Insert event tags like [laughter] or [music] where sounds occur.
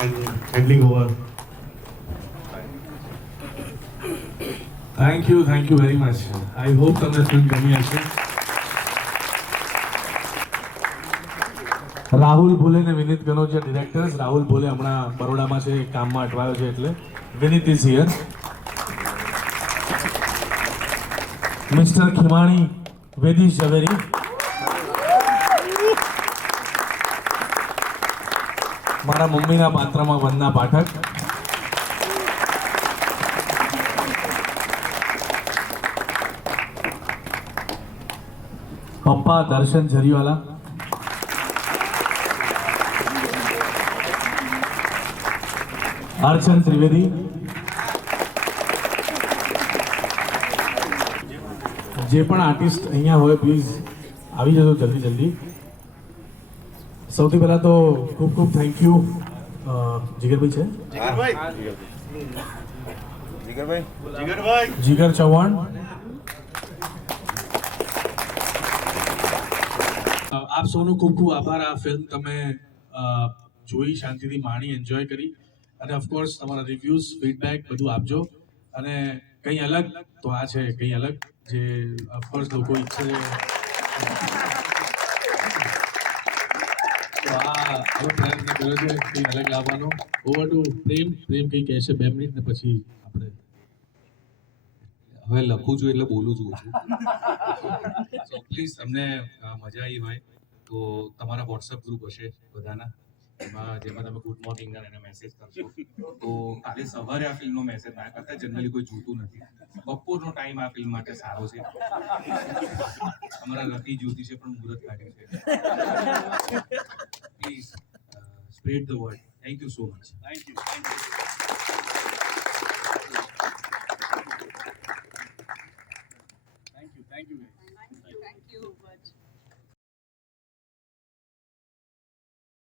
and handing over. Thank you thank you very much I hope તમને film ગમી રાહુલ ભોલે ને વિનીત છે ડિરેક્ટર્સ રાહુલ ભોલે હમણાં બરોડામાં છે, કામમાં અટવાયો છે એટલે. Vineet is here mister Khimani, Vedish Zaveri. મારા મમ્મીના પાત્રમાં વંદના પાઠક. પપ્પા દર્શન ઝરીવાલા. અર્ચન ત્રિવેદી. જે પણ આર્ટિસ્ટ અહીંયા હોય પ્લીઝ આવી જજો જલ્દી જલ્દી. સૌથી પહેલા તો ખૂબ ખૂબ થેન્ક યુ જીગરભાઈ છે? જીગર ચૌહાણ. આપ સૌનો ખૂબ ખૂબ આભાર આ ફિલ્મ તમે જોઈ શાંતિથી માણી એન્જોય કરી. અને ઓફકોર્સ તમારા રિવ્યુઝ ફીડબેક બધું આપજો. અને કંઈ અલગ તો આ છે કંઈ અલગ જે ઓફકોર્સ લોકો ઈચ્છે તો આ હવે પ્રયત્ન કર્યો છે કંઈ અલગ લાવવાનો. ઓવર ટુ પ્રેમ પ્રેમ કંઈ કહેશે બે મિનિટ ને પછી આપણે હવે લખું છું એટલે બોલું છું સો પ્લીઝ તમને મજા આવી હોય તો તમારા વોટ્સઅપ ગ્રુપ હશે બધાના. એમાં જેમાં તમે ગુડ મોર્નિંગ એને મેસેજ કરશો. તો કાલે સવારે આ ફિલ્મનો મેસેજ ના કરતા જનરલી કોઈ જોતું નથી. બપોરનો ટાઈમ આ ફિલ્મ માટે સારો છે. [laughs] અમારા રતિ જ્યોતિષે પણ મુહૂર્ત કાઢ્યું છે. [laughs] the world. Thank you so much. Thank you. Thank you.